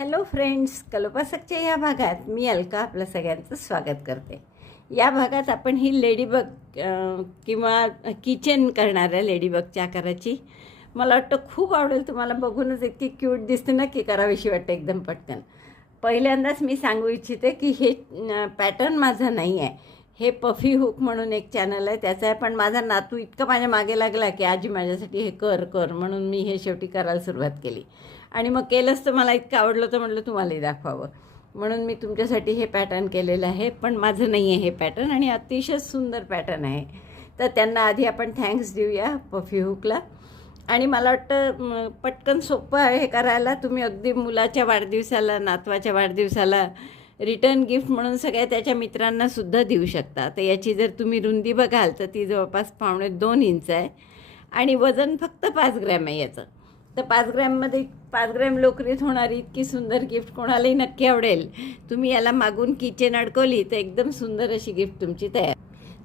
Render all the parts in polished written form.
Hello friends, कल्पसकच्या या भागात मी अलका आपलं सगळ्यांचं स्वागत करते. या भागात आपण ही लेडीबग किंवा किचन करणाऱ्या लेडीबगच्या आकाराची मला वाटतं खूप आवडेल. तुम्हाला बघूनच इतकी क्यूट दिसते ना की करावीशी वाटते एकदम पटकन. पहिल्यांदाच मी सांगू इच्छिते की हे पॅटर्न माझं नाही आहे, हे पफी हुक म्हणून एक चॅनल आहे त्याचा आहे. पण माझा नातू इतकं माझ्या मागे लागला की आजी माझ्यासाठी हे कर कर म्हणून मी हे शेवटी करायला सुरुवात केली. आणि मग केलंच तर मला इतकं आवडलं तर म्हटलं तुम्हालाही दाखवावं म्हणून मी तुमच्यासाठी हे पॅटर्न केलेलं आहे. पण माझं नाही आहे हे पॅटर्न आणि अतिशय सुंदर पॅटर्न आहे. तर त्यांना आधी आपण थँक्स देऊया पफी हुकला. आणि मला वाटतं पटकन सोपं आहे हे करायला. तुम्ही अगदी मुलाच्या वाढदिवसाला, नातवाच्या वाढदिवसाला रिटर्न गिफ्ट म्हणून सगळ्या त्याच्या मित्रांनासुद्धा देऊ शकता. तर याची जर तुम्ही रुंदी बघाल तर ती जवळपास 1.25 इंच आहे आणि वजन फक्त 5 ग्रॅम आहे याचं. तर 5 ग्रॅममध्ये 5 ग्रॅम लोकरीत होणारी इतकी सुंदर गिफ्ट कोणालाही नक्की आवडेल. तुम्ही याला मागून किचन अडकवली तर एकदम सुंदर अशी गिफ्ट तुमची तयार.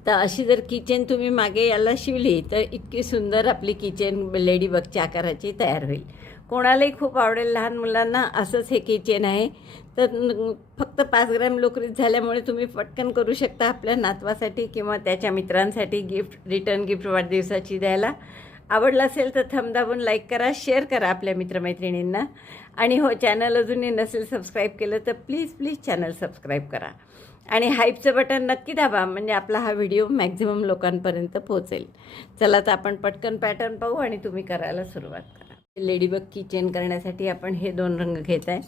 तर अशी जर किचन तुम्ही मागे याला शिवली तर इतकी सुंदर आपली किचन लेडीबगच्या आकाराची तयार होईल. कोणालाही खूप आवडेल. लहान मुलांना असंच हे किचन आहे. तर फक्त 5 ग्रॅम लोकरीत झाल्यामुळे तुम्ही पटकन करू शकता आपल्या नातवासाठी किंवा त्याच्या मित्रांसाठी गिफ्ट, रिटर्न गिफ्ट वाढदिवसाची द्यायला. आवडलं असेल तर थंब दाबून लाईक करा, शेअर करा आपल्या मित्रमैत्रिणींना. आणि हो, चॅनल अजूनही नसेल सबस्क्राईब केलं तर प्लीज चॅनल सबस्क्राईब करा आणि हाईपचं बटन नक्की दाबा, म्हणजे आपला हा व्हिडिओ मॅक्झिमम लोकांपर्यंत पोहोचेल. चला तर आपण पटकन पॅटर्न पाहू आणि तुम्ही करायला सुरुवात करा. लेडीबग किचन करण्यासाठी आपण हे 2 रंग घेत आहे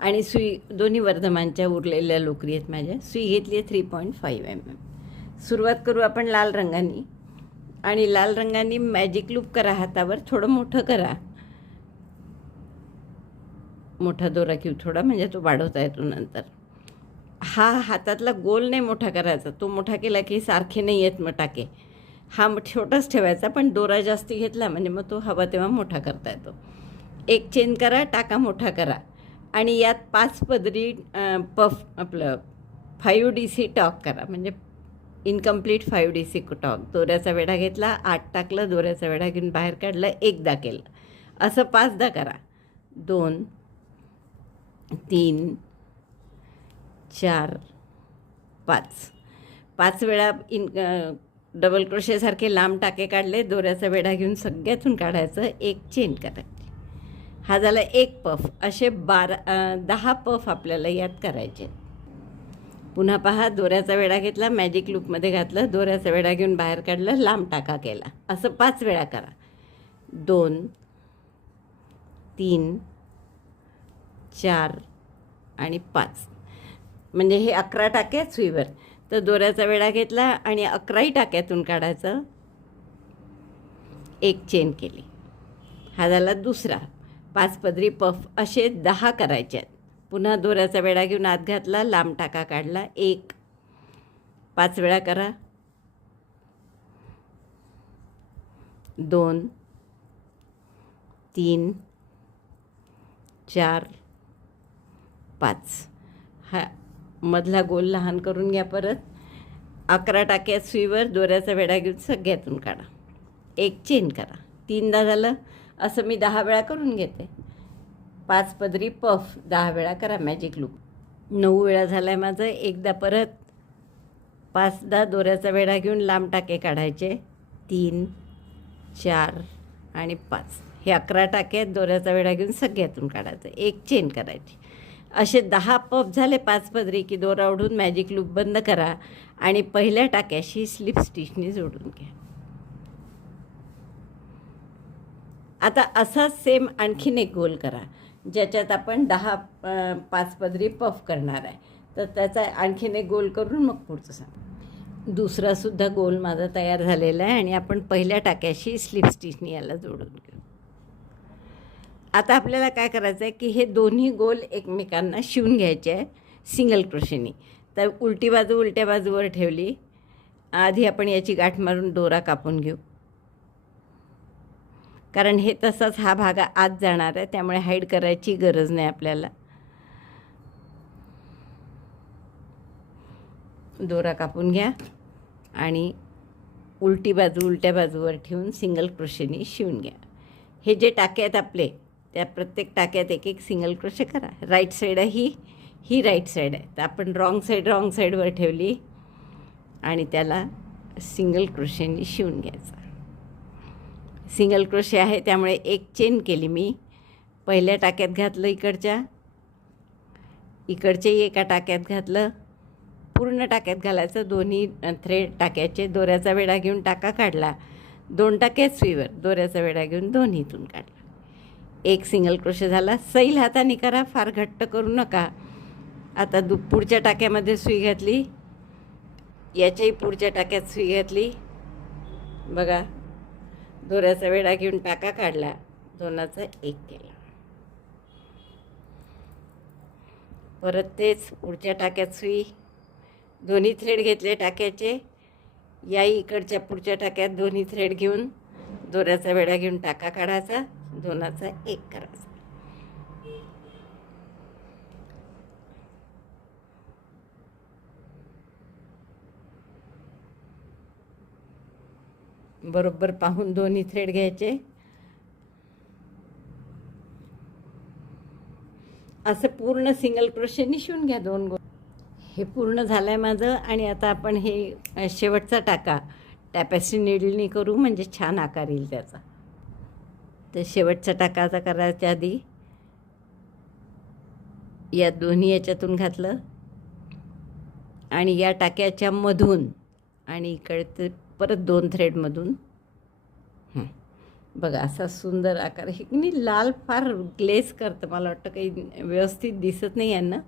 आणि सुई दोन्ही वर्धमानच्या उरलेल्या लोकरी आहेत माझ्या. सुई घेतली आहे 3.5 mm. सुरुवात करू आपण लाल रंगाने. आणि लाल रंगाने मॅजिक लूप करा हातावर, थोडं मोठं करा. मोठा दोरा घेऊ थोडा, म्हणजे तो वाढवता येतो नंतर. हा हातातला गोल नाही मोठा करायचा, तो मोठा केला की सारखे नाही येत मग टाके. हा छोटाच ठेवायचा, पण दोरा जास्ती घेतला म्हणजे मग तो हवा तेव्हा मोठा करता येतो. एक चेन करा, टाका मोठा करा आणि यात 5 पदरी पफ आपलं 5DC टॉक करा, म्हणजे इनकम्प्लीट 5DC टॉक. दोऱ्याचा वेढा घेतला, 8 टाकलं, दोऱ्याचा वेढा घेऊन बाहेर काढलं, 1दा केलं. असं 5दा करा. 2 3 4 5. 5 वेळा डबल क्रोशेसारखे लांब टाके काढले, दोऱ्याचा वेढा घेऊन सगळ्यातून काढायचं, एक चेन करायची. हा झाला एक पफ. असे 10 पफ आपल्याला यात करायचे. पुन्हा पहा, दोऱ्याचा वेढा घेतला, मॅजिक लूपमध्ये घातलं, दोऱ्याचा वेढा घेऊन बाहेर काढलं, लांब टाका केला. असं 5 वेळा करा. 2 3 4 आणि 5, म्हणजे हे 11 टाके आहेत सुईवर. तर दोऱ्याचा वेढा घेतला आणि 11ही टाक्यातून काढायचं, एक चेन केली. हा झाला दुसरा 5 पदरी पफ. असे 10 करायचे आहेत. पुन्हा दोऱ्याचा वेढा घेऊन आत घातला, लांब टाका काढला, 1 5 वेळा करा. 2 3 4 5. हा मधला गोल लहान करून घ्या. परत 11 टाक्यात सुईवर, दोऱ्याचा वेढा घेऊन सगळ्यातून काढा, एक चेन करा. 3दा झालं. असं मी 10 वेळा करून घेते. 5 पदरी पफ 10 वेळा करा मॅजिक लूप. 9 वेळा झाला आहे माझं. एकदा परत 5दा दोऱ्याचा वेढा घेऊन लांब टाके काढायचे, 3 4 आणि 5. हे 11 टाके आहेत, दोऱ्याचा वेढा घेऊन सगळ्यातून काढायचं, एक चेन करायची. असे 10 पफ झाले 5 पदरी की दोरा ओढून मॅजिक लूप बंद करा आणि पहिल्या टाक्याशी स्लिप स्टिचने जोडून घ्या. आता असाच सेम आणखीन एक गोल करा, ज्याच्यात आपण 5 पदरी पफ करणार आहे. तर त्याचा आणखीन एक गोल करून मग पुढचं सांग. दुसरासुद्धा गोल माझा तयार झालेला आहे आणि आपण पहिल्या टाक्याशी स्लिप स्टिचने याला जोडून घेऊ. आता आपल्याला काय करायचं आहे की हे दोन्ही गोल एकमेकांना शिवून घ्यायचे आहे सिंगल क्रोशेनी. तर उलटी बाजू उलट्या बाजूवर ठेवली. आधी आपण याची गाठ मारून दोरा कापून घेऊ, कारण हे तसाच हा भाग आत जाणार आहे, त्यामुळे हाईड करायची गरज नाही आपल्याला. दोरा कापून घ्या आणि उलटी बाजू उलट्या बाजूवर ठेवून सिंगल क्रोशेनी शिवून घ्या. हे जे टाके आहेत आपले त्या प्रत्येक टाक्यात एक एक सिंगल क्रोशे करा. राईट साईड आहे ही राईट साईड आहे, तर आपण रॉंग साईडवर ठेवली आणि त्याला सिंगल क्रोशेनी शिवून घ्यायचा. सिंगल क्रोशे आहे त्यामुळे एक चेन केली मी. पहिल्या टाक्यात घातलं, इकडच्याही एका टाक्यात घातलं. पूर्ण टाक्यात घालायचं. दोन्ही थ्रेड टाक्याचे दोऱ्याचा वेढा घेऊन टाका काढला. 2 टाक्यात सुईवर दोऱ्याचा वेढा घेऊन दोन्हीतून काढला. एक सिंगल क्रोशे झाला. सैल हाताने करा, फार घट्ट करू नका. आता पुढच्या टाक्यामध्ये सुई घातली, याच्याही पुढच्या टाक्यात सुई घातली. बघा, दोऱ्याचा वेढा घेऊन टाका काढला, दोनाचा एक केला. परत तेच पुढच्या टाक्यात सुई, दोन्ही थ्रेड घेतले टाक्याचे. याही इकडच्या पुढच्या टाक्यात दोन्ही थ्रेड घेऊन दोऱ्याचा वेढा घेऊन टाका काढायचा, दोनाचा एक करायचा. बरोबर पाहून दोन्ही थ्रेड घ्यायचे. असं पूर्ण सिंगल क्रोशेनी शिवून घ्या 2 गोल. हे पूर्ण झालं आहे माझं. आणि आता आपण हे शेवटचा टाका टॅपेस्ट्री नीडलनी करू, म्हणजे छान आकार येईल त्याचा. तर शेवटचा टाका आता करायच्या आधी या दोन्ही याच्यातून घातलं आणि या टाक्याच्या मधून आणि इकडे परत 2 थ्रेडमधून. बघा, असा सुंदर आकार. हे लाल फार ग्लेस करतं, मला वाटतं काही व्यवस्थित दिसत नाही यांना,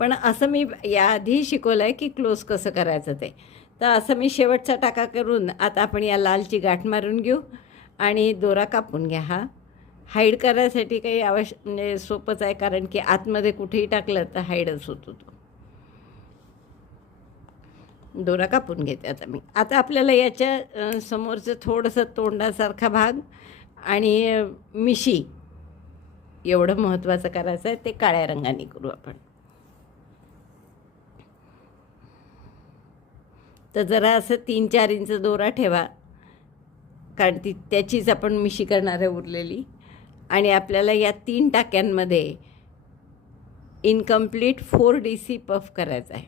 पण असं मी याआधी शिकवलं आहे की क्लोज कसं करायचं ते. तर असं मी शेवटचा टाका करून आता आपण या लालची गाठ मारून घेऊ आणि दोरा कापून घ्या. हा हाईड करायसाठी काही म्हणजे सोपंच आहे, कारण की आतमध्ये कुठेही टाकलं तर हाईडच होतो तो. दोरा कापून घेते आता मी. आता आपल्याला याच्या समोरचं थोडंसं तोंडासारखा भाग आणि मिशी एवढं महत्त्वाचं करायचं आहे, ते काळ्या रंगाने करू आपण. तर जरा असं 3-4 इंच दोरा ठेवा, कारण त्याचीच आपण मिशी करणार आहे उरलेली. आणि आपल्याला या 3 टाक्यांमध्ये इनकम्प्लीट 4 DC पफ करायचा आहे.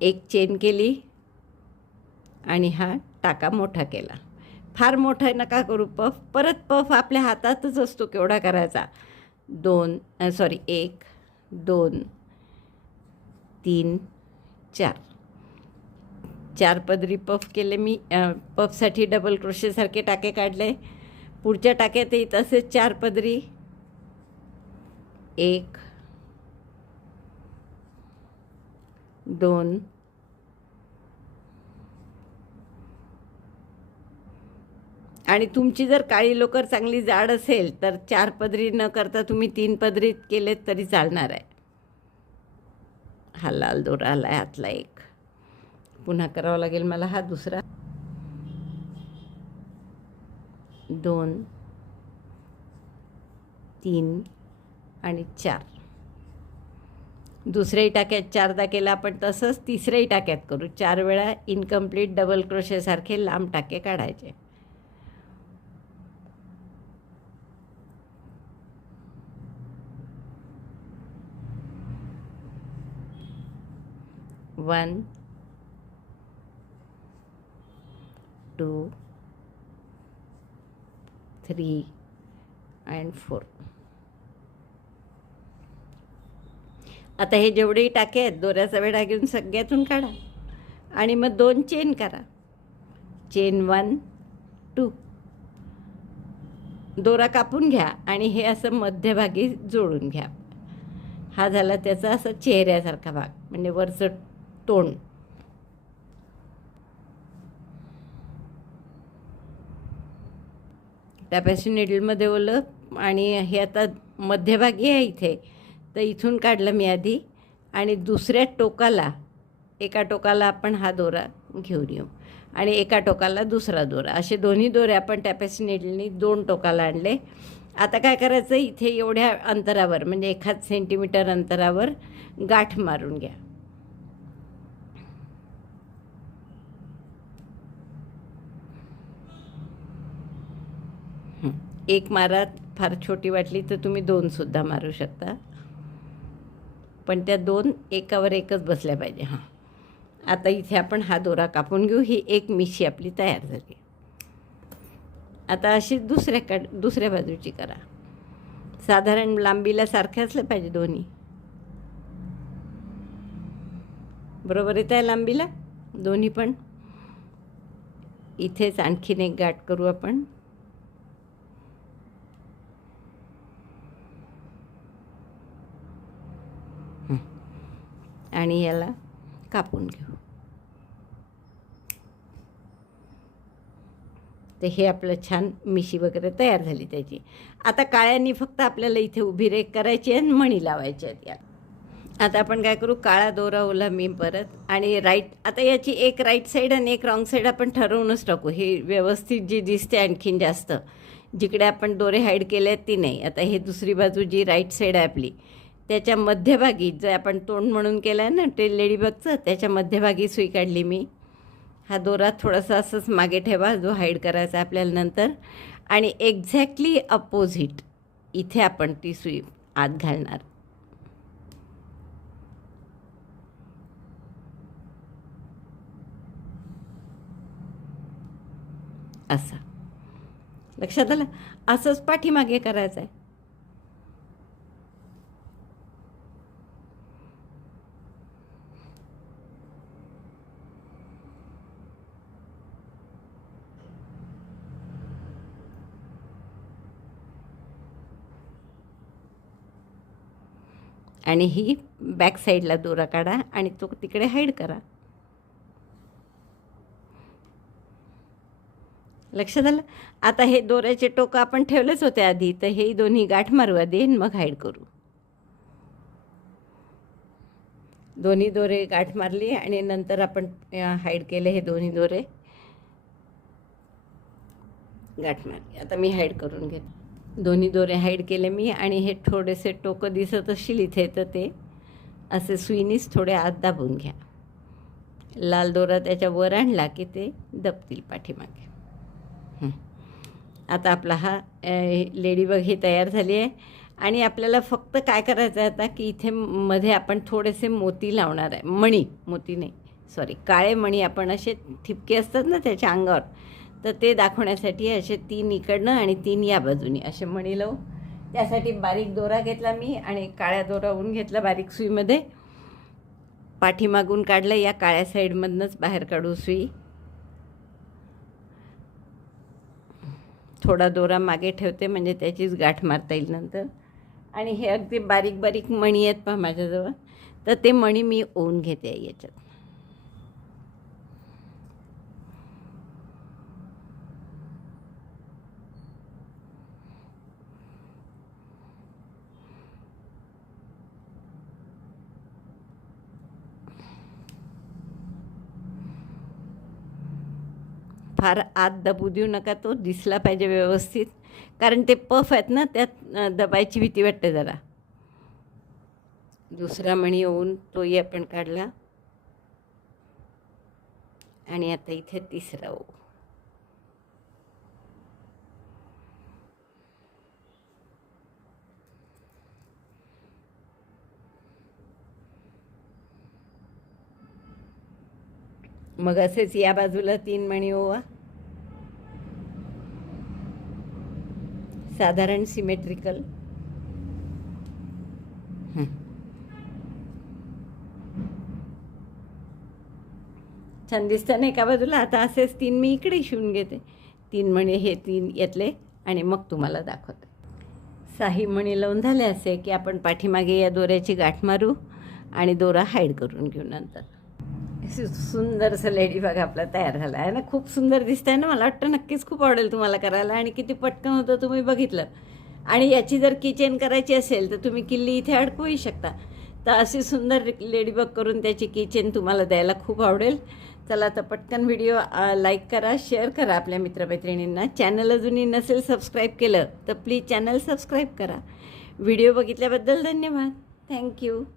एक चेन केली आणि हा टाका मोठा केला. फार मोठा नका करू पफ. परत पफ आपल्या हातातच असतो केवढा करायचा. 1 2 3 4 पदरी पफ केले मी. पफसाठी डबल क्रोशेसारखे टाके काढले. पुढच्या टाक्यातही तसेच 4 पदरी. 1 2 आणि तुमची जर काळी लोकर चांगली जाड असेल तर 4 पदरी न करता तुम्ही 3 पदरीत केलेत तरी चालणार आहे. हा लाल दोरा आला आहे हातला एक. पुन्हा करावा लागेल मला हा दुसरा. 2 3 आणि 4. दुसऱ्याही टाक्यात 4दा केला आपण, तसंच तिसऱ्याही टाक्यात करू. 4 वेळा इनकम्प्लीट डबल क्रोशेसारखे लांब टाके काढायचे. One 2 3 and 4. आता हे जेवढेही टाके आहेत दोऱ्याचा वेढा घेऊन सगळ्यातून काढा आणि मग 2 चेन करा. चेन 1 2. दोरा कापून घ्या आणि हे असं मध्यभागी जोडून घ्या. हा झाला त्याचा असं चेहऱ्यासारखा भाग, म्हणजे वरचं तोंड. टॅपेस्ट्री नीडलमध्ये ओलं आणि हे आता मध्यभागी आहे इथे, तर इथून काढलं मी आधी. आणि दुसऱ्या टोकाला, एका टोकाला आपण हा दोरा घेऊन येऊ आणि एका टोकाला दुसरा दोरा. असे दोन्ही दोरे आपण टॅपेस्ट्री नीडलनी 2 टोकाला आणले. आता काय करायचं, इथे एवढ्या अंतरावर म्हणजे 1 सेंटीमीटर अंतरावर गाठ मारून घ्या. एक मारा, फार छोटी वाटली तर तुम्ही 2सुद्धा मारू शकता, पण त्या 2 एकावर एकच बसल्या पाहिजे. हां, आता इथे आपण हा दोरा कापून घेऊ. ही एक मिशी आपली तयार झाली. आता अशी दुसऱ्या बाजूची करा. साधारण लांबीला सारखे असले पाहिजे दोन्ही. बरोबर येत आहे लांबीला दोन्ही पण. इथेच आणखीन एक गाठ करू आपण. आणि याला कापून घेऊ. तर हे आपलं छान मिशी वगैरे तयार झाली त्याची. आता काळ्यांनी फक्त आपल्याला इथे उभी रेख करायची आणि मणी लावायची आहेत यात. आता आपण काय करू, काळा दोरा ओला मी परत, आणि आता याची एक राईट साईड आणि एक रॉंग साईड आपण ठरवूनच टाकू. हे व्यवस्थित जी दिसते आणखीन जास्त, जिकडे आपण दोरे हाईड केले आहेत ती नाही. आता हे दुसरी बाजू जी राईट साईड आहे आपली, त्याच्या मध्यभागी जे आपण तोंड म्हणून केलं आहे ना ते लेडीबगचं, त्याच्या मध्यभागी सुई काढली मी. हा दोरा थोडासा असंच मागे ठेवा जो हाईड करायचा आपल्याला नंतर, आणि एक्झॅक्टली अपोजिट इथे आपण ती सुई आत घालणार. असं लक्षात आलं. असंच पाठीमागे करायचं आहे. आणि ही बॅक साईडला दोरा काढा आणि तो तिकडे हाईड करा. लक्षात आलं. आता हे दोऱ्याचे टोकं आपण ठेवलेच होते आधी, तर हे दोन्ही गाठ मारू आधी मग हाईड करू. दोन्ही दोरे गाठ मारली आणि नंतर आपण हाईड केले. हे दोन्ही दोरे गाठ मारली. आता मी हाईड करून घेते. दोन्ही दोरे हाईड केले मी, आणि हे थोडेसे टोकं दिसत असतील इथे तर ते असे सुईनीच थोडे आत दाबून घ्या. लाल दोरा त्याच्या वर आणला की ते दबतील पाठीमागे. आता आपला हा लेडीबग ही तयार झाली आहे. आणि आपल्याला फक्त काय करायचं आहे आता की इथे मध्ये आपण थोडेसे मोती लावणार आहे. मोती नाही सॉरी, काळे मणी आपण असे ठिपके असतात ना त्याच्या अंगावर, तर ते दाखवण्यासाठी असे 3 इकडनं आणि 3 या बाजूनी असे मणी लावू. त्यासाठी बारीक दोरा घेतला मी आणि काळ्या दोरा ऊन घेतला बारीक सुईमध्ये. पाठीमागून काढलं, या काळ्या साईडमधनंच बाहेर काढू सुई. थोडा दोरा मागे ठेवते म्हणजे त्याचीच गाठ मारता येईल नंतर. आणि हे अगदी बारीक बारीक मणी आहेत पहा माझ्याजवळ, तर ते मणी मी ओवून घेते याच्यात. फार आत दबू देऊ नका, तो दिसला पाहिजे व्यवस्थित, कारण ते पफ आहेत ना त्यात दबायची भीती वाटते जरा. दुसरा मणी होऊन तोही आपण काढला. आणि आता इथे तिसरा हो. मग असेच या बाजूला 3 मणी ओवा, साधारण सिमेट्रिकल. छान दिसतं नाही एका बाजूला. आता असेच 3 मी इकडे शिवून घेते. 3 मणी हे 3 यातले, आणि मग तुम्हाला दाखवते. 6 मणी लावून झाले असे की आपण पाठीमागे या दोऱ्याची गाठ मारू आणि दोरा हाईड करून घेऊ. नंतर सुंदरसं लेडीबग आपला तयार झाला आहे ना. खूप सुंदर दिसतंय ना. मला वाटतं नक्कीच खूप आवडेल तुम्हाला करायला. आणि किती पटकन होतं तुम्ही बघितलं. आणि याची जर किचेन करायची असेल तर तुम्ही किल्ली इथे अडकवूही शकता. तर अशी सुंदर लेडीबग करून त्याची किचेन तुम्हाला द्यायला खूप आवडेल. चला तर पटकन व्हिडिओ लाईक करा, शेअर करा आपल्या मित्रमैत्रिणींना. चॅनल अजूनही नसेल सबस्क्राईब केलं तर प्लीज चॅनल सबस्क्राईब करा. व्हिडिओ बघितल्याबद्दल धन्यवाद. थँक्यू.